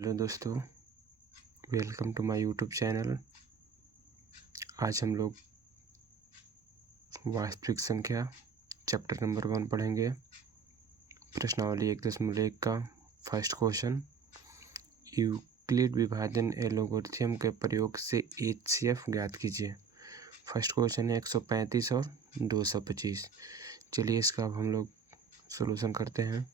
Hello दोस्तों, welcome to my YouTube channel. आज हम लोग वास्तविक संख्या चैप्टर नंबर 1 पढ़ेंगे। प्रश्नावली 1.1 का फर्स्ट क्वेश्चन, यूक्लिड विभाजन एल्गोरिथ्म के प्रयोग से HCF ज्ञात कीजिए। फर्स्ट क्वेश्चन है 135 और 225। चलिए इसका अब हम लोग सॉल्यूशन करते हैं।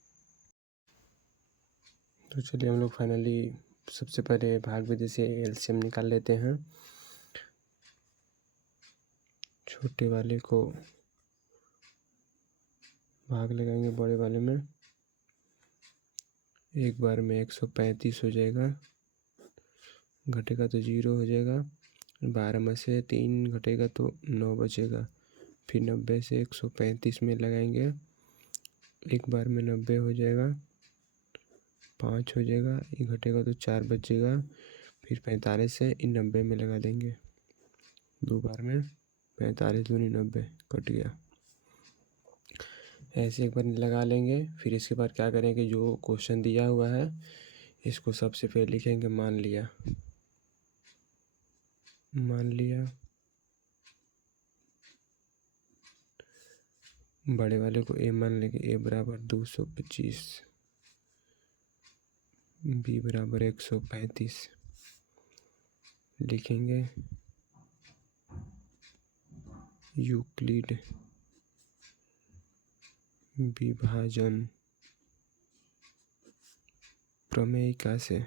तो चलिए हम लोग फाइनली सबसे पहले भाग विधि से एलसीएम निकाल लेते हैं। छोटे वाले को भाग लगाएंगे बड़े वाले में। एक बार में 135 हो जाएगा, घटेगा तो 0 हो जाएगा। 12 में से 3 घटेगा तो 9 बचेगा। फिर 90 से 135 में लगाएंगे, एक बार में 90 हो जाएगा, 5 हो जाएगा, ये घटेगा तो 4 बचेगा। फिर 45 से इन 90 में लगा देंगे, दो बार में 45 दूनी 90 कट गया। ऐसे एक बार लगा लेंगे। फिर इसके बाद क्या करेंगे, जो क्वेश्चन दिया हुआ है इसको सबसे पहले लिखेंगे मान लिया। बड़े वाले को ए मान लेंगे, ए बराबर 225, बी बराबर 135 लिखेंगे। यूक्लिड विभाजन प्रमेयिका से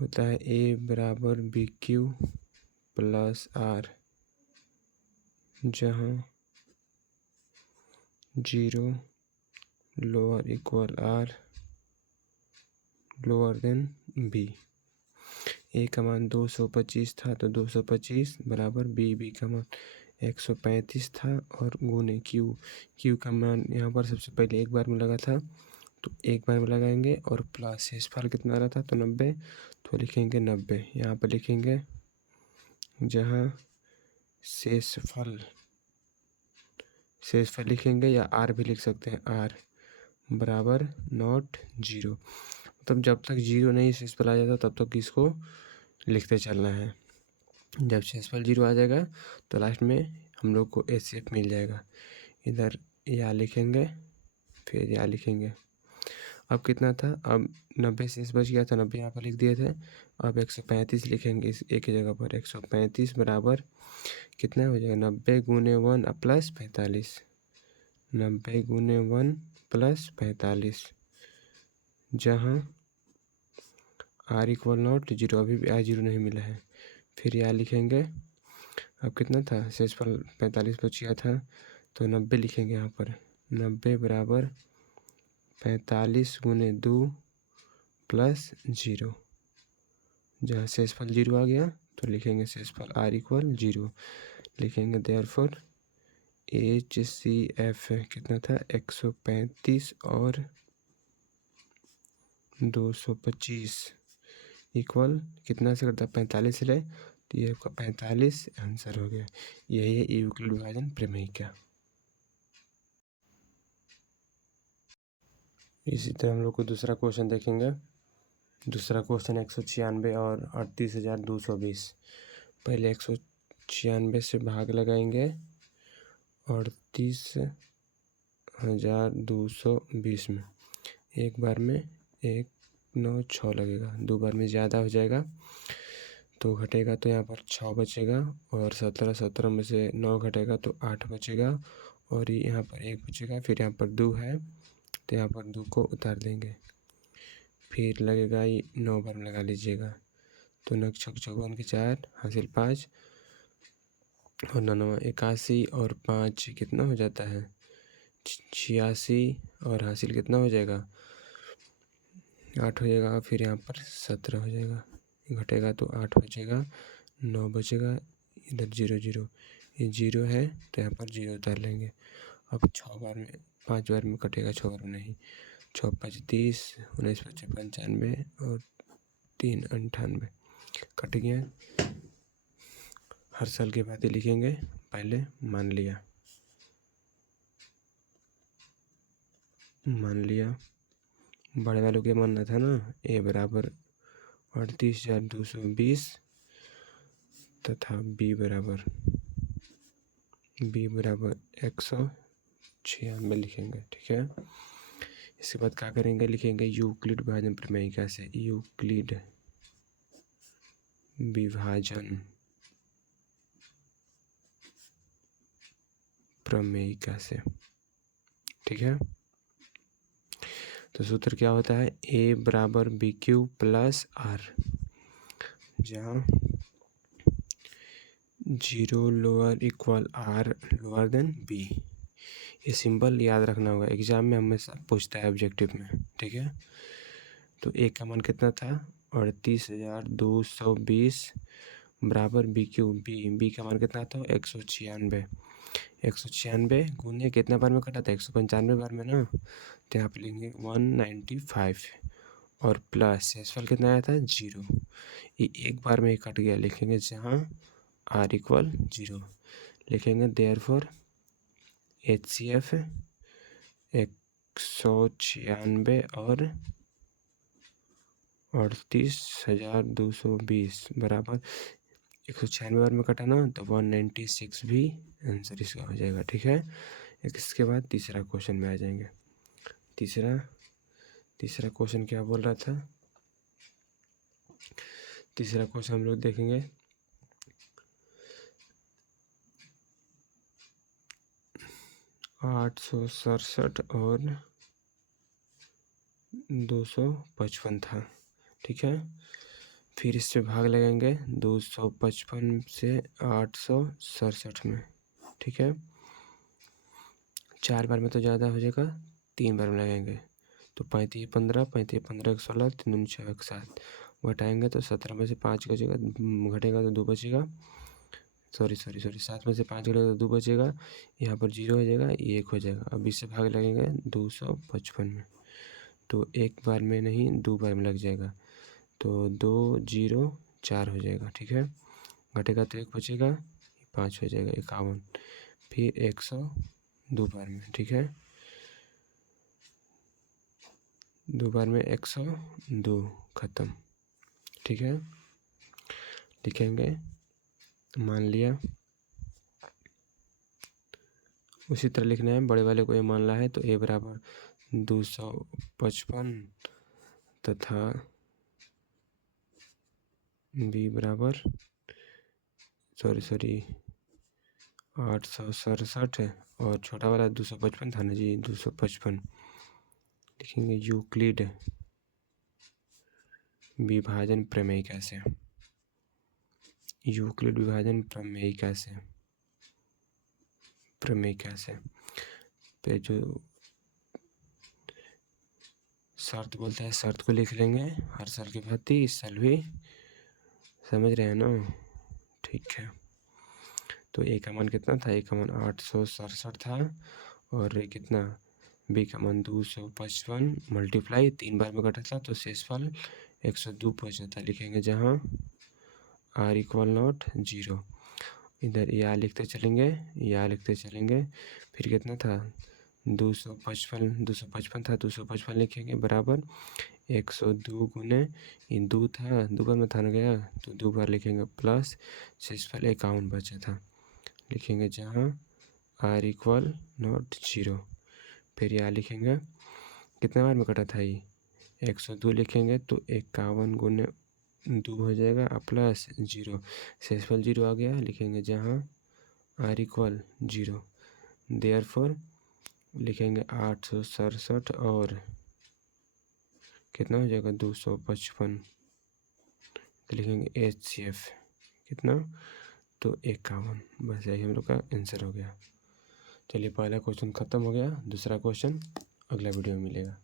होता है ए बराबर BQ प्लस आर, जहाँ 0 lower equal R lower than B. A का मान 225 था तो 225 बराबर बी का मान 135 था और गुने क्यू का मान यहाँ पर सबसे पहले एक बार में लगा था तो एक बार में लगाएंगे और प्लस शेषफल कितना आ रहा था तो 90, तो लिखेंगे 90। यहाँ पर लिखेंगे जहाँ शेषफल लिखेंगे या आर भी लिख सकते हैं, आर बराबर नॉट 0। तब जब तक 0 नहीं शेषफल आ जाता तब तक इसको लिखते चलना है। जब शेषफल 0 आ जाएगा तो लास्ट में हम लोग को HCF मिल जाएगा। इधर या लिखेंगे, फिर या लिखेंगे। अब कितना था, अब 90 शेष बच गया था, 90 यहाँ पर लिख दिए थे। अब 135 लिखेंगे इस एक ही जगह पर। 135 बराबर कितना हो जाएगा, 90 गुने 1 प्लस 45, 90 गुने 1 प्लस 45, जहाँ आर इक्वल नॉट 0, अभी भी R0 नहीं मिला है। फिर यहाँ लिखेंगे। अब कितना था, शेषफल 45 बच गया था तो 90 लिखेंगे यहाँ पर। 90 बराबर 45 गुने 2 प्लस 0, जहाँ शेषफल 0 आ गया तो लिखेंगे शेषफल R इक्वल 0 लिखेंगे। देयरफॉर HCF कितना था, 135 और 225 इक्वल कितना से करता है, 45 से ले, तो ये आपका 45 आंसर हो गया। यही है यूक्लिड विभाजन प्रमेयिका। इसी तरह हम लोग को दूसरा क्वेश्चन देखेंगे। दूसरा क्वेश्चन 196 और 38,220। पहले 196 से भाग लगाएंगे 38,220 में। एक बार में 196 लगेगा, दो बार में ज़्यादा हो जाएगा तो घटेगा तो यहाँ पर 6 बचेगा, और 17 में से 9 घटेगा तो 8 बचेगा, और यहाँ पर 1 बचेगा। फिर यहाँ पर 2 है तो यहाँ पर 2 को उतार देंगे। फिर लगेगा ये 9 बार में लगा लीजिएगा तो 9 छक 54 के 4 हासिल 5 और 9 81 और 5 कितना हो जाता है 86, और हासिल कितना हो जाएगा 8 हो जाएगा। फिर यहाँ पर 17 हो जाएगा, घटेगा तो 8 बचेगा, 9 बचेगा, इधर 0 0, ये 0 है तो यहाँ पर 0 उतार लेंगे। अब 6 बार में 5 बार में कटेगा, 6 बार में नहीं। 6 5 30, 19 5 95 और 3 98 कट गया। हर साल की बातें लिखेंगे, पहले मान लिया। मान लिया बड़े वालों के मानना था ना, ए बराबर 38,220 तथा बी बराबर 196 लिखेंगे। ठीक है, इसके बाद क्या करेंगे, लिखेंगे यूक्लिड विभाजन प्रमेयिका से, यूक्लिड विभाजन प्रमेयिका से। ठीक है, तो सूत्र क्या होता है, ए बराबर बी क्यू प्लस आर, जहाँ 0 lower equal R lower than B. ये सिंबल याद रखना होगा, एग्जाम में हमेशा पूछता है ऑब्जेक्टिव में। ठीक है, तो ए का मान कितना था, 38,220 बराबर बी क्यू, बी का मान कितना था, 196। 196 गुने कितना बार में कटा था, 195 बार में ना, तो यहाँ पे लेंगे 195 और प्लस शेषफल कितना आया था, 0। ये एक बार में ही कट गया, लिखेंगे जहाँ आर इक्वल 0, लिखेंगे देयरफॉर HCF 196 और 38,220 बराबर 196 बार में कटा ना, तो 196 भी आंसर इसका हो जाएगा। ठीक है, इसके बाद तीसरा क्वेश्चन में आ जाएंगे। तीसरा क्वेश्चन क्या बोल रहा था, तीसरा क्वेश्चन हम लोग देखेंगे 867 और 255 था। ठीक है, फिर इससे भाग लगाएंगे 255 से 867 में। ठीक है, 4 बार में तो ज़्यादा हो जाएगा, 3 बार में लगाएंगे, तो 35 15 35 15 16 3 दूनी 6 7 घटाएंगे तो 17 में से 5 बचेगा, घटेगा तो 2 बचेगा, सॉरी 7 में से 5 घटेगा तो 2 बचेगा, यहाँ पर 0 हो जाएगा, ये 1 हो जाएगा। अब इससे भाग लगेंगे 255 में, तो एक बार में नहीं 2 बार में लग जाएगा, तो 2 0 4 हो जाएगा। ठीक है, घटेगा तो 1 बचेगा, 5 हो जाएगा, 51, फिर 100 2 बार में। ठीक है, 2 बार में 102 खत्म। ठीक है, लिखेंगे मान लिया, उसी तरह लिखना है, बड़े वाले को ये मान रहा है, तो ए बराबर 255 तथा बी बराबर 867 और छोटा वाला 255 था ना जी, 255 लिखेंगे यूक्लिड विभाजन प्रमेयिका से, यूक्लिड विभाजन प्रमेयिका से पे जो शर्त बोलता है, शर्त को लिख लेंगे हर साल की भांति, इस साल भी, समझ रहे हैं ना। ठीक है, तो ए का मान कितना था, ए का मान 867 था, और कितना, बी का मान 255 मल्टीप्लाई 3 बार में कटा था, तो शेषफल 102 पहुँचा था। लिखेंगे जहाँ आर इक्वल नॉट 0, इधर यहाँ लिखते चलेंगे, फिर कितना था 255 था, 255 लिखेंगे बराबर 102 गुने 2 था, 2 बार में था ना गया, तो 2 बार लिखेंगे प्लस शेषफल 51 बचा था। लिखेंगे जहाँ आर इक्वल नॉट 0, फिर यहाँ लिखेंगे कितना बार में कटा था ये, 102 लिखेंगे तो 51 गुने 2 हो जाएगा, प्लस 0, शेषफल 0 आ गया। लिखेंगे जहाँ आर इक्वल 0, देयरफॉर लिखेंगे 867 और कितना हो जाएगा 255, तो लिखेंगे HCF कितना, तो 51। बस यही हम लोग का आंसर हो गया। चलिए, पहला क्वेश्चन खत्म हो गया, दूसरा क्वेश्चन अगला वीडियो में मिलेगा।